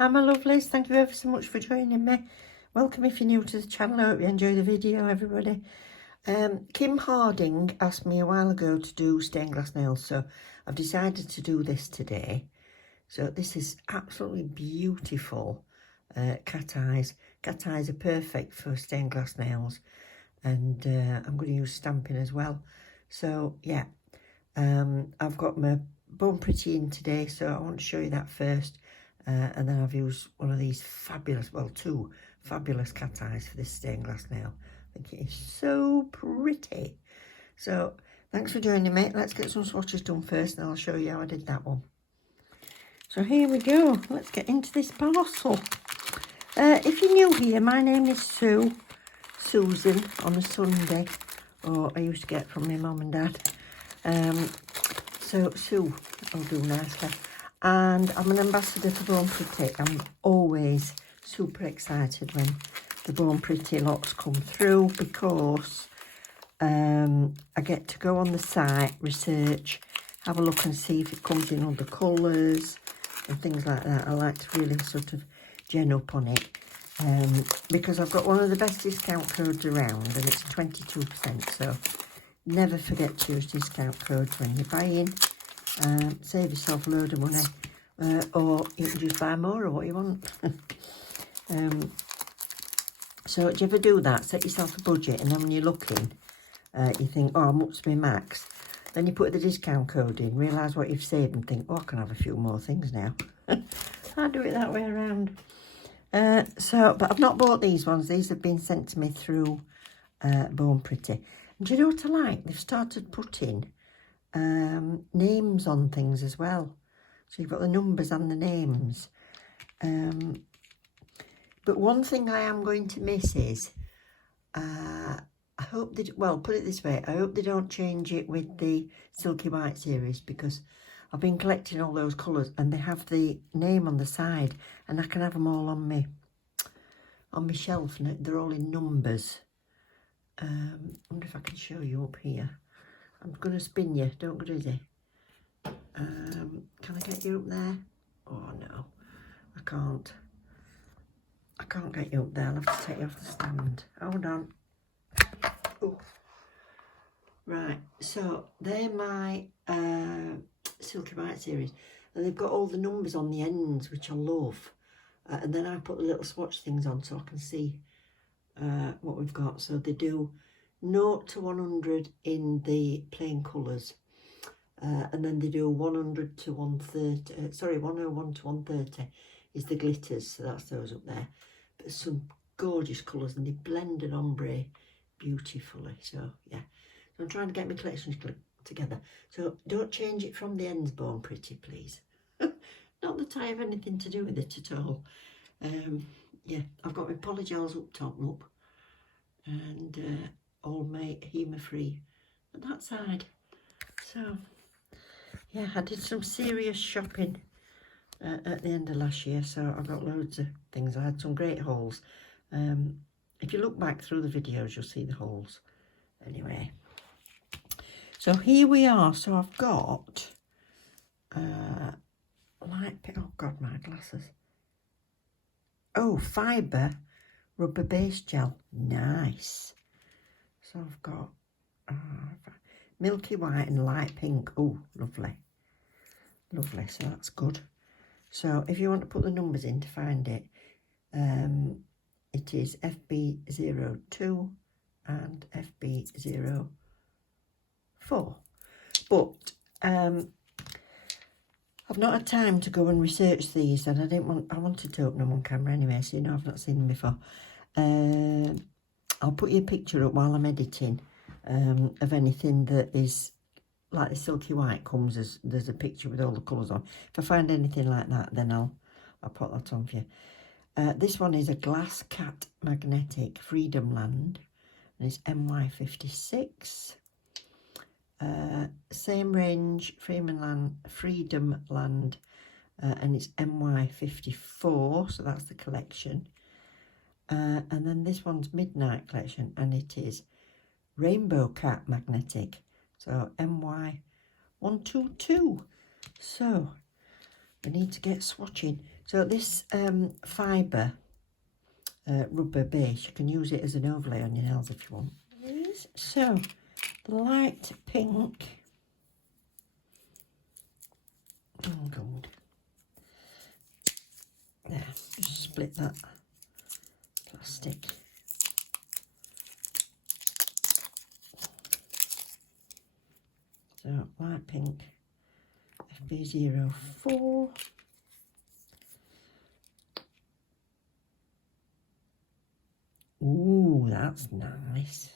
Hi my lovelies, thank you ever so much for joining me. Welcome if you're new to the channel. I hope you enjoy the video, everybody. Kim Harding asked me a while ago to do stained glass nails, so I've decided to do this today. So this is absolutely beautiful cat eyes. Cat eyes are perfect for stained glass nails, and I'm going to use stamping as well. So yeah, I've got my Bone Pretty in today, so I want to show you that first. And then I've used one of these fabulous, well, two fabulous cat eyes for this stained glass nail. I think it is so pretty. So thanks for joining me. Let's get some swatches done first, and I'll show you how I did that one. So here we go. Let's get into this parcel. If you're new here, my name is Sue. Susan on a Sunday, or I used to get from my mum and dad. So Sue, I'll do nicely. And I'm an ambassador for Bone Pretty. I'm always super excited when the Bone Pretty lots come through, because I get to go on the site, research, have a look and see if it comes in other colours and things like that. I like to really sort of gen up on it, because I've got one of the best discount codes around, and it's 22%. So never forget to use discount codes when you're buying. Save yourself a load of money, or you can just buy more of what you want. So do you ever do that? Set yourself a budget, and then when you're looking, you think, oh, how much's my max? Then you put the discount code in, realise what you've saved, and think, oh, I can have a few more things now. I do it that way around. But I've not bought these ones. These have been sent to me through Bone Pretty. And do you know what I like? They've started putting names on things as well, so you've got the numbers and the names. But one thing I am going to miss is I hope they, well, put it this way, I hope they don't change it with the Silky White series, because I've been collecting all those colours and they have the name on the side, and I can have them all on my shelf, and they're all in numbers. I wonder if I can show you up here. I'm going to spin you, don't go dizzy. Can I get you up there? Oh no, I can't. I can't get you up there. I'll have to take you off the stand. Hold on. Oh. Right, so they're my Silky White series, and they've got all the numbers on the ends, which I love. And then I put the little swatch things on so I can see what we've got. So they do 0 to 100 in the plain colours, and then they do 100 to 130, sorry, 101 to 130 is the glitters, so that's those up there. But some gorgeous colours, and they blend an ombre beautifully. So yeah, so I'm trying to get my collection together. So don't change it from the ends, Bone Pretty, please. Not that I have anything to do with it at all. Yeah, I've got my polygels up top, look, and all my hema-free at that side. So yeah, I did some serious shopping at the end of last year, so I've got loads of things. I had some great hauls. If you look back through the videos, you'll see the hauls. Anyway, so here we are. So I've got light pink, oh god, my glasses. Oh, fibre rubber base gel, nice. So I've got milky white and light pink. Oh, lovely, lovely. So that's good. So if you want to put the numbers in to find it, it is FB02 and FB04. But I've not had time to go and research these, and I wanted to open them on camera anyway, so you know I've not seen them before. I'll put you a picture up while I'm editing of anything that is like the Silky White comes as there's a picture with all the colours on. If I find anything like that, then I'll put that on for you. This one is a Glass Cat Magnetic Freedom Land, and it's MY56. Same range, Freedom Land, and it's MY54, so that's the collection. And then this one's Midnight Collection, and it is Rainbow Cat Magnetic, so MY122. So we need to get swatching. So this fibre rubber base, you can use it as an overlay on your nails if you want. So the light pink, oh god, there, just split that plastic. So light pink, FB04. Ooh, that's nice.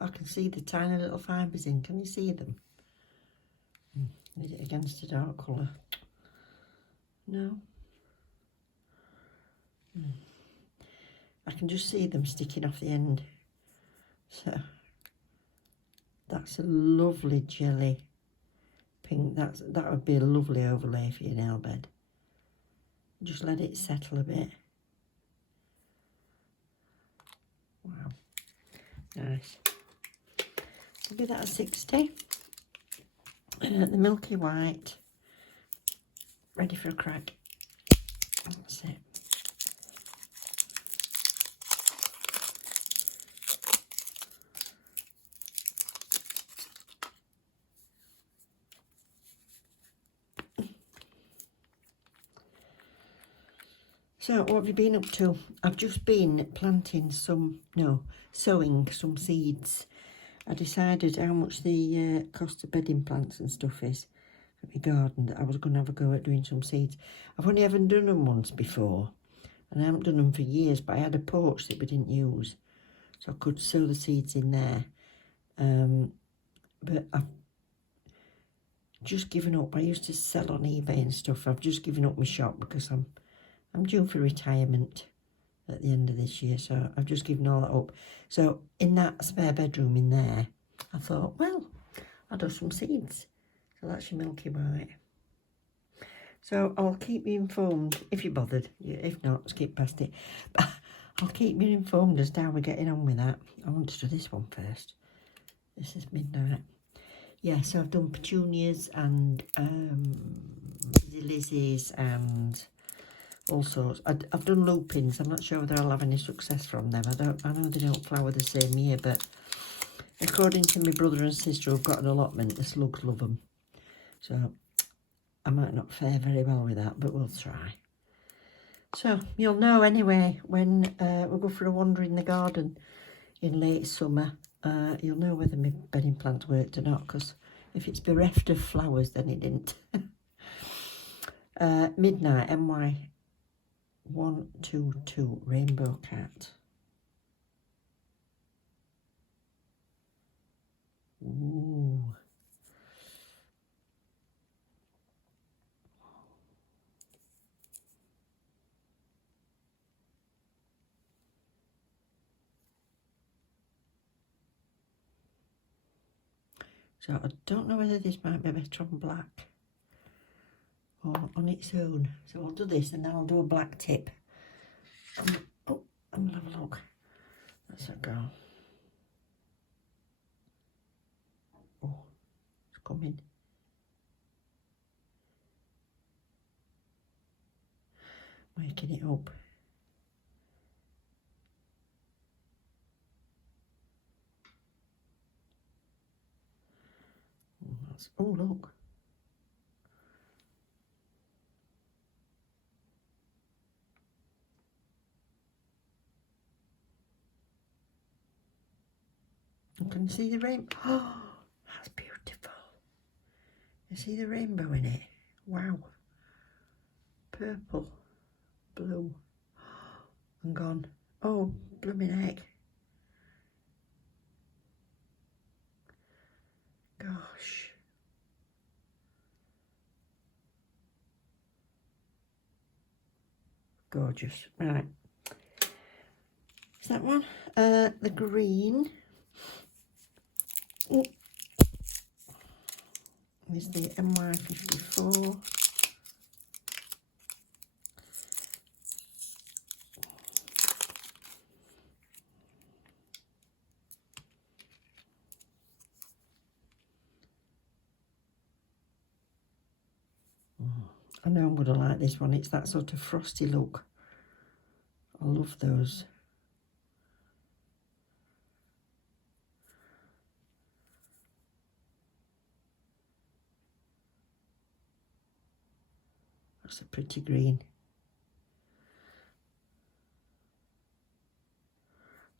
I can see the tiny little fibres in. Can you see them? Need it against a dark colour. No? I can just see them sticking off the end. So that's a lovely jelly pink. That would be a lovely overlay for your nail bed. Just let it settle a bit. Wow, nice. I'll do that at 60. The milky white, ready for a crack. That's it. So what have you been up to? I've just been planting sowing some seeds. I decided how much the cost of bedding plants and stuff is for my garden, that I was going to have a go at doing some seeds. I've only ever done them once before, and I haven't done them for years, but I had a porch that we didn't use, so I could sow the seeds in there. But I've just given up. I used to sell on eBay and stuff. I've just given up my shop because I'm due for retirement at the end of this year, so I've just given all that up. So in that spare bedroom in there, I thought, well, I'll do some seeds. So that's your milky white. So I'll keep you informed if you're bothered. If not, skip past it. But I'll keep you informed as to how we're getting on with that. I want to do this one first. This is midnight. Yeah, so I've done petunias and lizzies and all sorts. I've done lupins. I'm not sure whether I'll have any success from them. I know they don't flower the same year, but according to my brother and sister who've got an allotment, the slugs love them. So I might not fare very well with that, but we'll try. So you'll know anyway when we'll go for a wander in the garden in late summer. You'll know whether my bedding plant worked or not, because if it's bereft of flowers, then it didn't. Midnight, MY122 Rainbow Cat. Ooh. So I don't know whether this might be better on black or on its own. So I'll do this and then I'll do a black tip. Oh, I'm gonna have a look. That's a girl. Oh, it's coming. Making it up. Oh, look. You can see the rainbow. Oh, that's beautiful. You see the rainbow in it? Wow. Purple, blue, and gone. Oh, blooming heck. Gosh. Gorgeous. Right. Is that one? The green. Oh. Is the MY54. I know I'm going to like this one. It's that sort of frosty look. I love those. That's a pretty green.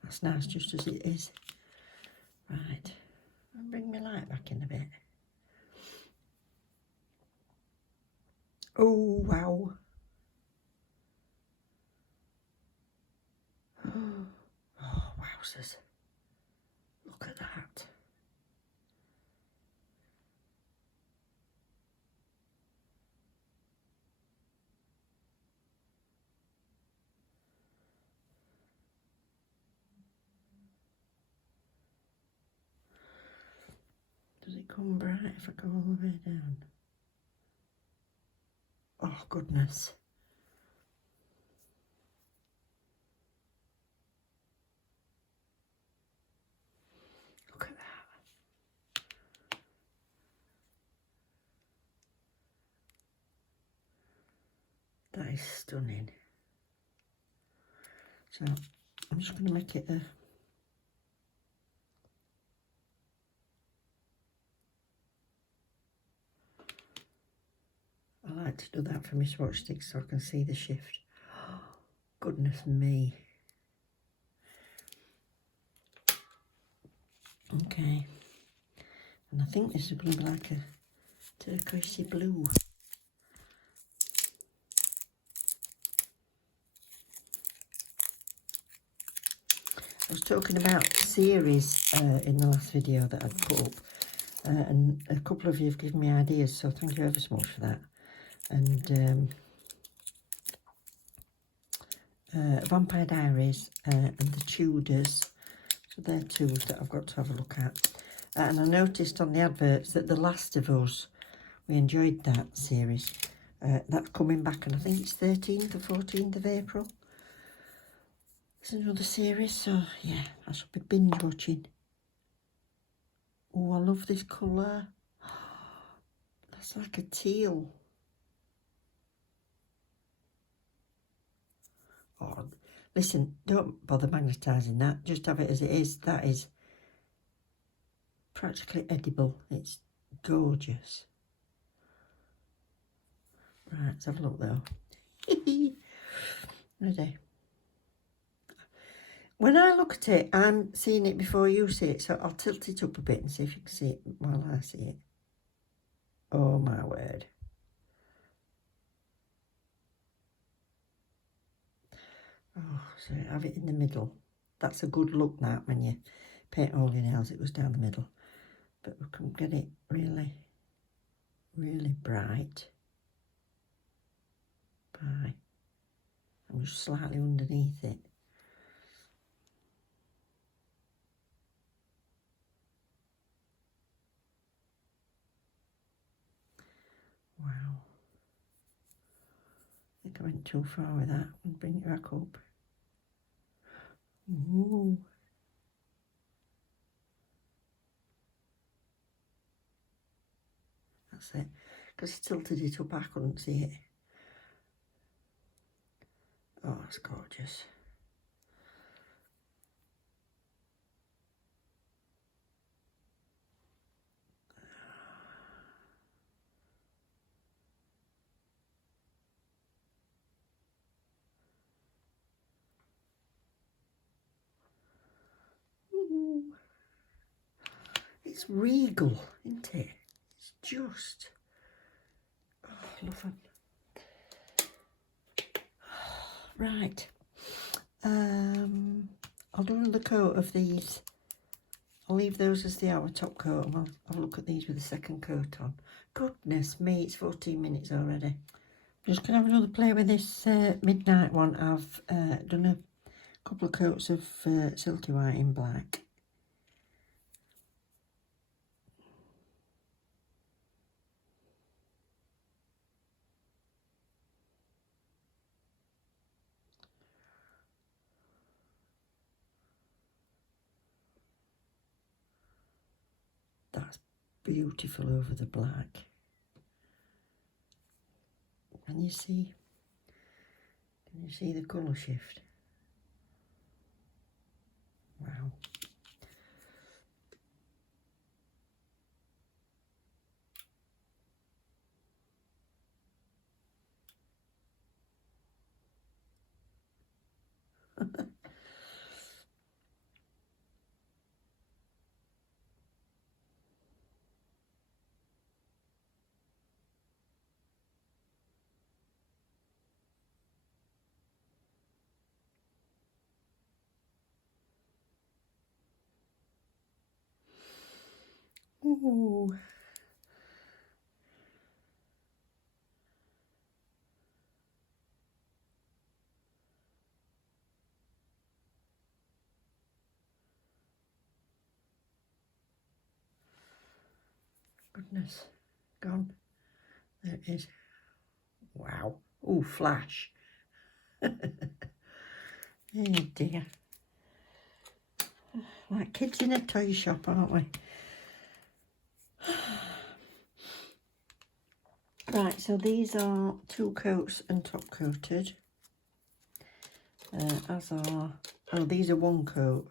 That's nice just as it is. Right, I'll bring my light back in a bit. Oh, wow. Oh, wowzers. Look at that. Does it come bright if I go all the way down? Oh, goodness. Look at that. That is stunning. So, I'm just going to make it a... I like to do that for my swatch sticks so I can see the shift. Oh, goodness me. Okay. And I think this is going to be like a turquoisey blue. I was talking about series in the last video that I'd put up. And a couple of you have given me ideas, so thank you ever so much for that. And Vampire Diaries and The Tudors, so they're two that I've got to have a look at. And I noticed on the adverts that The Last of Us, we enjoyed that series. That's coming back, and I think it's 13th or 14th of April. It's another series, so yeah, I shall be binge watching. Oh, I love this colour. That's like a teal. Oh, listen, don't bother magnetising that. Just have it as it is. That is practically edible. It's gorgeous. Right, let's have a look though. Ready? When I look at it, I'm seeing it before you see it, so I'll tilt it up a bit and see if you can see it while I see it. Oh my word. Oh, so have it in the middle. That's a good look, that, when you paint all your nails, it was down the middle. But we can get it really, really bright by, I'm just slightly underneath it. Wow. I think I went too far with that. And bring it back up. Ooh. That's it. Because I tilted it up, I couldn't see it. Oh, that's gorgeous. Ooh. It's regal, isn't it? It's just... Oh, I love them. Right. I'll do another coat of these. I'll leave those as the hour top coat and I'll have a look at these with the second coat on. Goodness me, it's 14 minutes already. I'm just going to have another play with this midnight one. I've done a couple of coats of silky white in black. That's beautiful over the black. Can you see the colour shift? Wow. Ooh. Goodness, gone. There it is. Wow. Oh, flash. Oh dear. Like kids in a toy shop, aren't we? Right, so these are 2 coats and top coated. As are, oh, these are 1 coat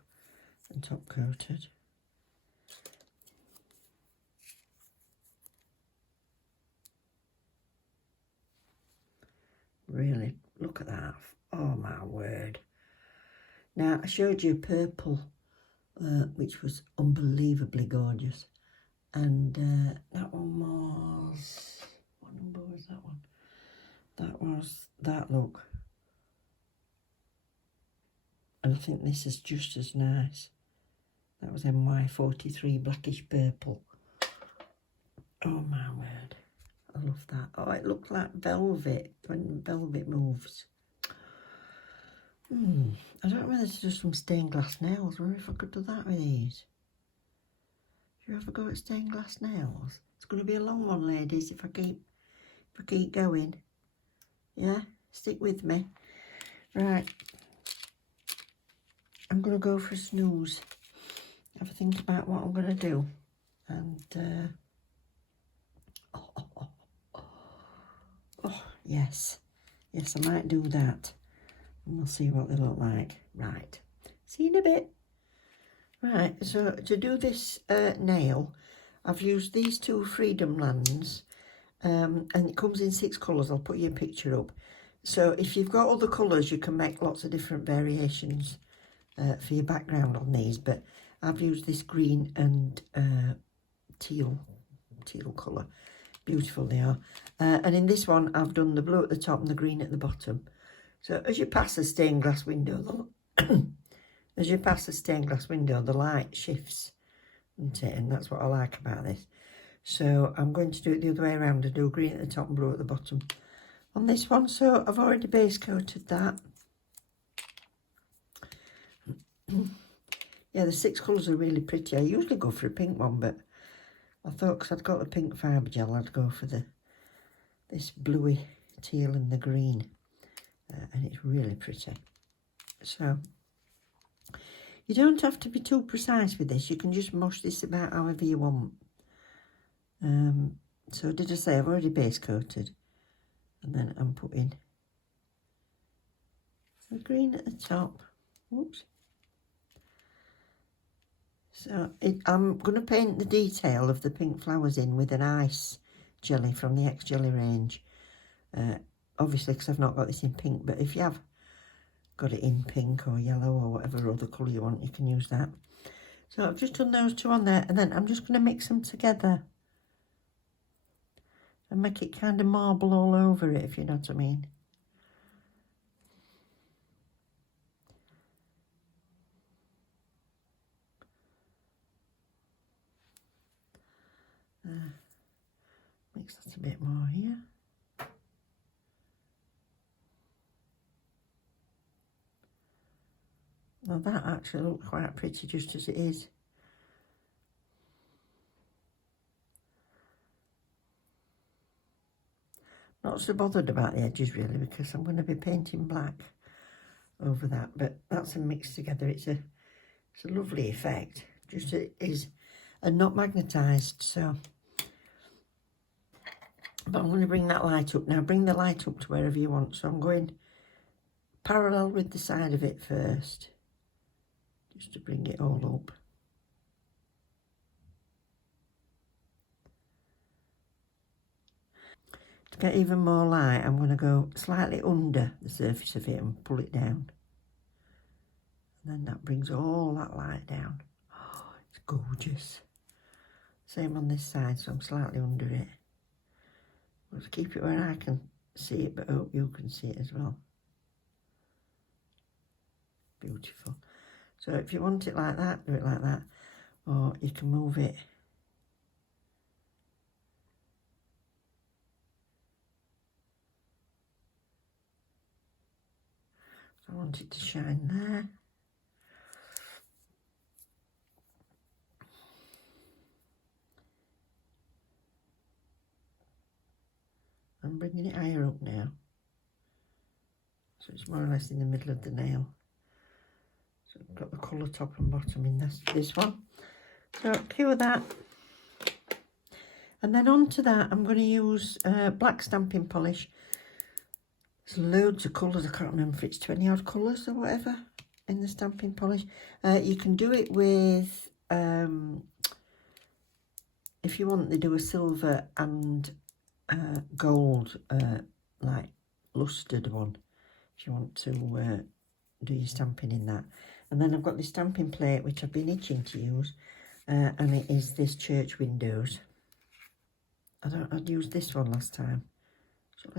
and top coated. Really, look at that. Oh my word. Now, I showed you purple, which was unbelievably gorgeous. And that one was, what number was that one? That was that look. And I think this is just as nice. That was MY43 blackish purple. Oh my word. I love that. Oh, it looks like velvet when velvet moves. I don't know whether to do some stained glass nails or if I could do that with these. Do you ever go at stained glass nails? It's going to be a long one, ladies, if I keep going. Yeah, stick with me. Right. I'm going to go for a snooze. Have a think about what I'm going to do. And, oh, yes. Yes, I might do that. And we'll see what they look like. Right. See you in a bit. Right, so to do this nail, I've used these 2 Freedom Lands. And it comes in 6 colours. I'll put you a picture up. So if you've got other colours, you can make lots of different variations for your background on these. But I've used this green and teal colour. Beautiful they are. And in this one, I've done the blue at the top and the green at the bottom. So as you pass the stained glass window, the light shifts, isn't it? And that's what I like about this. So I'm going to do it the other way around and do green at the top and blue at the bottom on this one. So I've already base coated that. Yeah, the 6 colours are really pretty. I usually go for a pink one, but I thought because I'd got the pink fibre gel, I'd go for this bluey teal and the green. And it's really pretty. So you don't have to be too precise with this. You can just mush this about however you want. So did I say I've already base coated, and then I'm putting the green at the top. Whoops. So I'm going to paint the detail of the pink flowers in with an ice jelly from the X Jelly range. Obviously, because I've not got this in pink, but if you have got it in pink or yellow or whatever other colour you want, you can use that. So I've just done those 2 on there, and then I'm just going to mix them together and make it kind of marble all over it, if you know what I mean. Mix that a bit more here. Now that actually looks quite pretty just as it is. Not so bothered about the edges really, because I'm going to be painting black over that, but that's a mix together. It's a lovely effect, just it is, and not magnetised. So But I'm going to bring that light up now. Bring the light up to wherever you want. So I'm going parallel with the side of it first, just to bring it all up. To get even more light, I'm going to go slightly under the surface of it and pull it down. And then that brings all that light down. Oh, it's gorgeous. Same on this side, so I'm slightly under it. Let's keep it where I can see it, but I hope you can see it as well. Beautiful. So if you want it like that, do it like that. Or you can move it. I want it to shine there. I'm bringing it higher up now. So it's more or less in the middle of the nail. So I've got the colour top and bottom in this one. So cure that. And then onto that, I'm going to use black stamping polish. There's loads of colours. I can't remember if it's 20 odd colours or whatever in the stamping polish. You can do it with, if you want, they do a silver and gold, like lustered one, if you want to do your stamping in that. And then I've got this stamping plate, which I've been itching to use, and it is this church windows. I'd used this one last time. So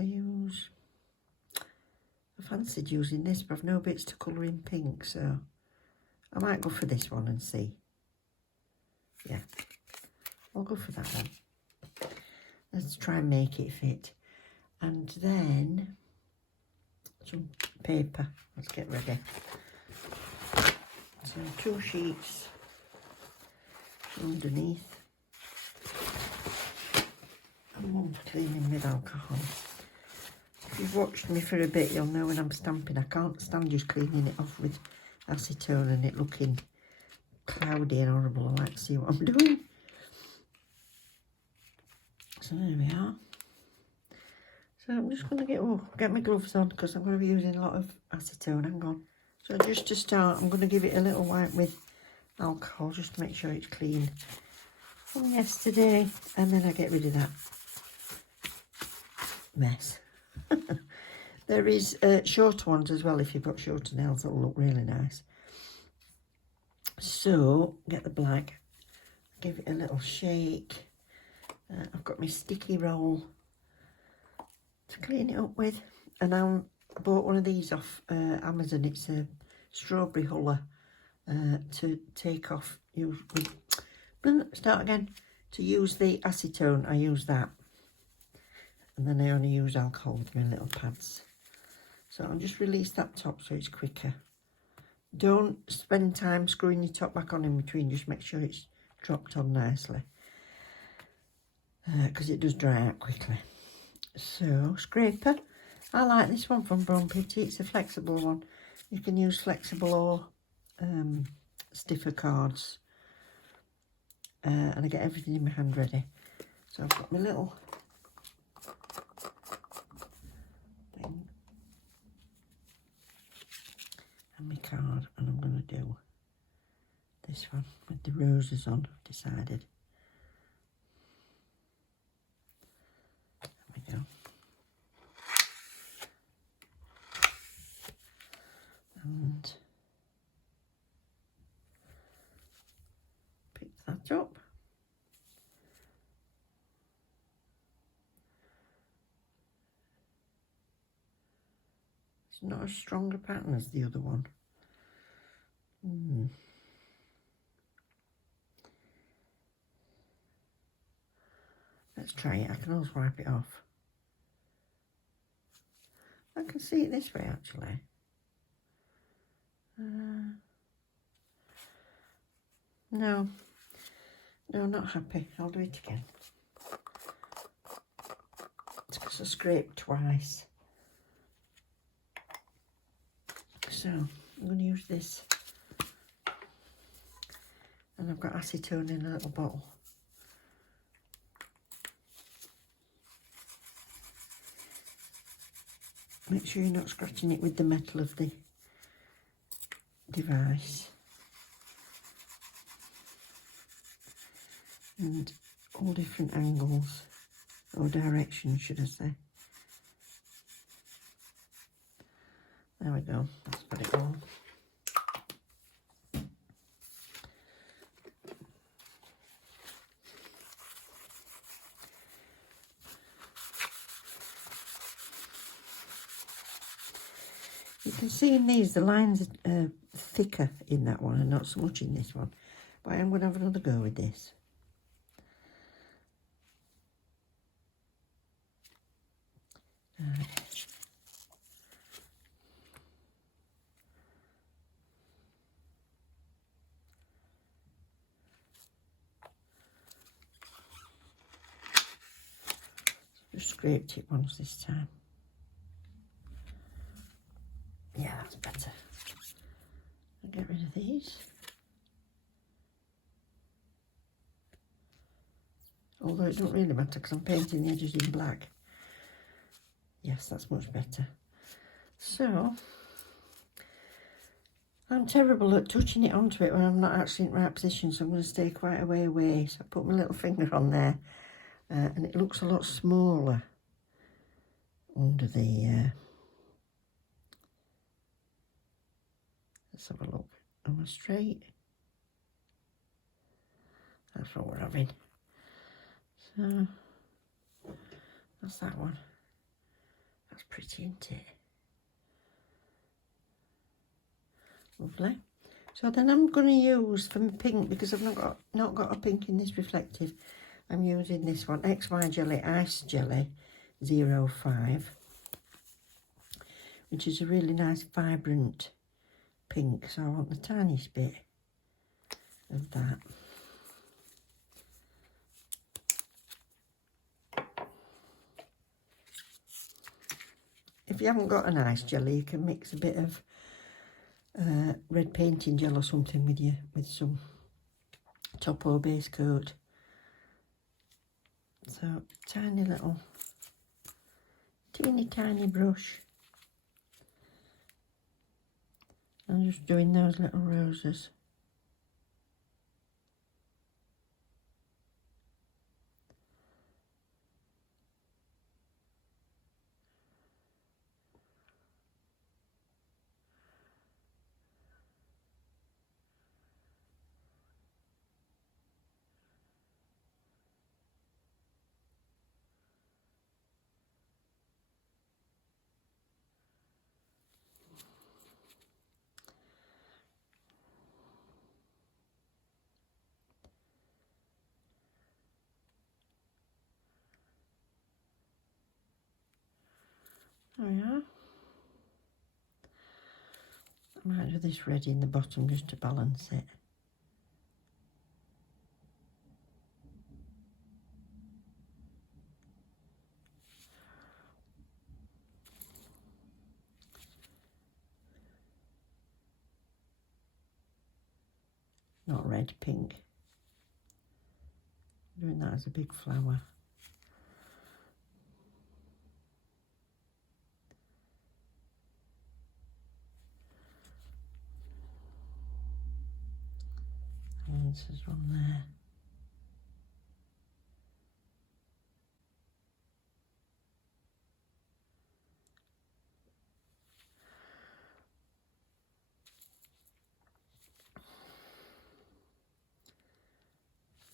I fancied using this, but I've no bits to colour in pink, so I might go for this one and see. Yeah, I'll go for that one. Let's try and make it fit. And then some paper. Let's get ready. So 2 sheets underneath. And one for cleaning with alcohol. If you've watched me for a bit, you'll know when I'm stamping, I can't stand just cleaning it off with acetone and it looking cloudy and horrible. I like to see what I'm doing. So there we are. So I'm just going to get my gloves on because I'm going to be using a lot of acetone. Hang on. So just to start, I'm going to give it a little wipe with alcohol just to make sure it's clean from yesterday, and then I get rid of that mess. There is shorter ones as well. If you've got shorter nails, that'll look really nice. So get the black, give it a little shake. I've got my sticky roll to clean it up with, and I bought one of these off Amazon. It's a strawberry huller to take off. Start again. To use the acetone, I use that, and then I only use alcohol with my little pads. So I'll just release that top so it's quicker. Don't spend time screwing your top back on in between. Just make sure it's dropped on nicely, because it does dry out quickly. So scraper, I like this one from Brown Pretty. It's a flexible one. You can use flexible or stiffer cards, and I get everything in my hand ready. So I've got my little thing and my card, and I'm going to do this one with the roses on, I've decided. There we go. And pick that up. It's not as strong a pattern as the other one. Let's try it. I can always wipe it off. I can see it this way actually. No, not happy. I'll do it again. It's because I scraped twice. So I'm going to use this, and I've got acetone in a little bottle. Make sure you're not scratching it with the metal of the device. And all different angles, or directions should I say. There we go, that's got it all. You can see in these, the lines are thicker in that one and not so much in this one. But I am going to have another go with this. Just scraped it once this time. Yeah, that's better. I'll get rid of these. Although it don't really matter because I'm painting the edges in black. Yes, that's much better. So, I'm terrible at touching it onto it when I'm not actually in the right position, so I'm going to stay quite a way away. So I put my little finger on there, and it looks a lot smaller under the... let's have a look. Am I straight? That's what we're having. So, that's that one. That's pretty, isn't it? Lovely. So then I'm going to use for my pink, because I've not got a pink in this reflective. I'm using this one, XY Jelly Ice Jelly 05, which is a really nice vibrant pink. So I want the tiniest bit of that. If you haven't got an ice jelly, you can mix a bit of red painting gel or something with some topo base coat. So tiny little, teeny tiny brush. I'm just doing those little roses. There we are. I might do this red in the bottom just to balance it. Not red, pink. I'm doing that as a big flower. And there's one there.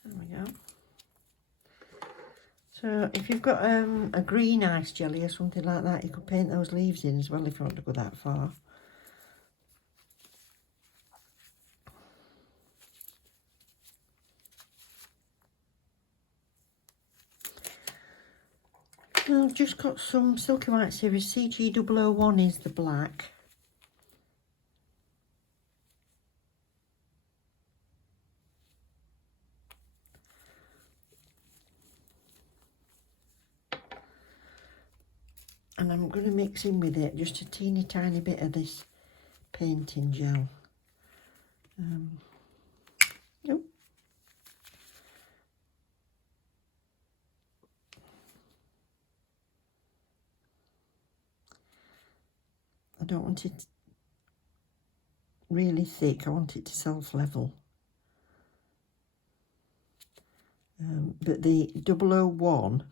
There we go. So if you've got a green ice jelly or something like that, you could paint those leaves in as well if you want to go that far. I've just got some Silky White Series. CG001 is the black. And I'm going to mix in with it just a teeny tiny bit of this painting gel. Nope. don't want it really thick. I want it to self-level. But the 001,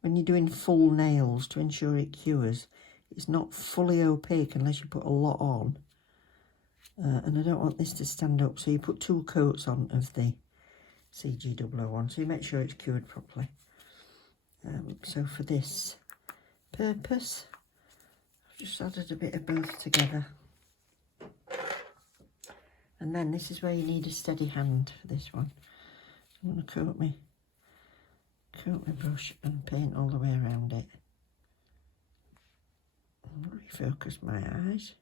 when you're doing full nails to ensure it cures, it's not fully opaque unless you put a lot on. And I don't want this to stand up, so you put 2 coats on of the CG001, so you make sure it's cured properly. So for this purpose, I've just added a bit of both together. And then this is where you need a steady hand for this one. I'm going to coat my brush and paint all the way around it. Refocus my eyes.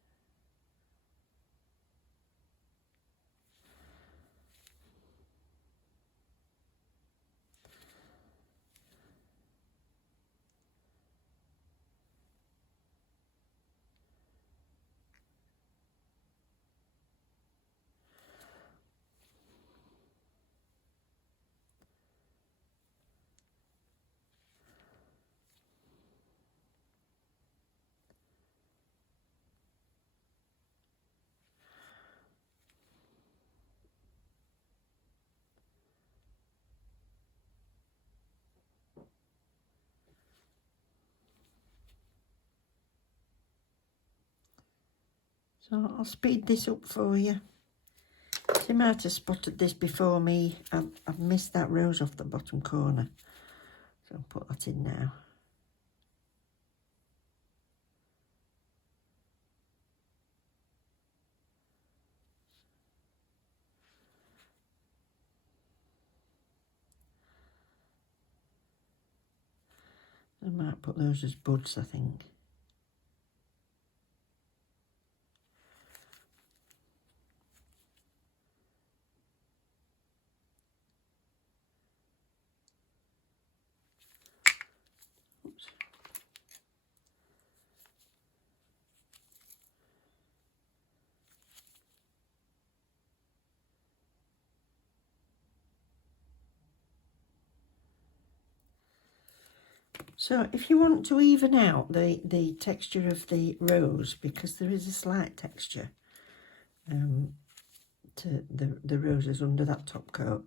So I'll speed this up for you. You might have spotted this before me. I've missed that rose off the bottom corner. So I'll put that in now. I might put those as buds, I think. Oops. So if you want to even out the texture of the rose, because there is a slight texture to the roses under that top coat.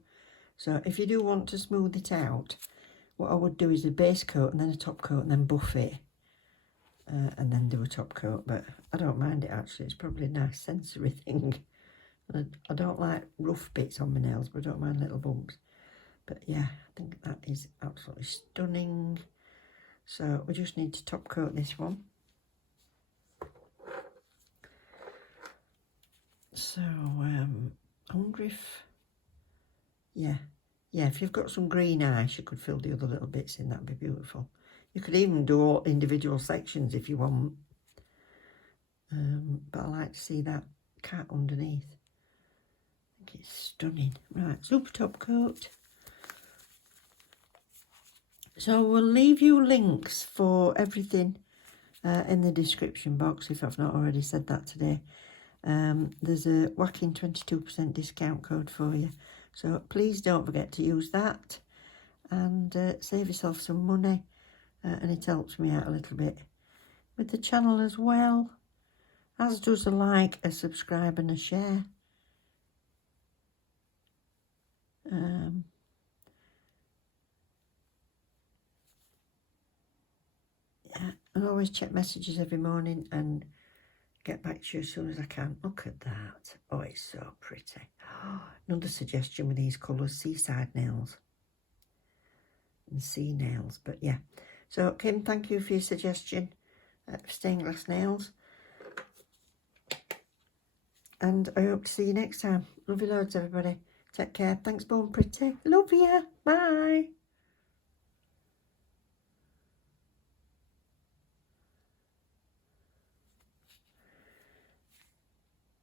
So if you do want to smooth it out, what I would do is a base coat and then a top coat and then buff it. And then do a top coat, but I don't mind it actually. It's probably a nice sensory thing. And I don't like rough bits on my nails, but I don't mind little bumps. But yeah, I think that is absolutely stunning. So we just need to top coat this one. So I wonder if, yeah, if you've got some green eyes, you could fill the other little bits in. That'd be beautiful. You could even do all individual sections if you want. But I like to see that cat underneath. I think it's stunning. Right, super top coat. So we'll leave you links for everything in the description box if I've not already said that today. There's a whacking 22% discount code for you. So please don't forget to use that and save yourself some money. And it helps me out a little bit with the channel as well, as does a like, a subscribe and a share. Yeah, I always check messages every morning and get back to you as soon as I can. Look at that. Oh, it's so pretty. Oh, another suggestion with these colours, seaside nails and sea nails. But yeah, so Kim, thank you for your suggestion for stained glass nails. And I hope to see you next time. Love you loads, everybody. Take care. Thanks, Born Pretty. Love you. Bye.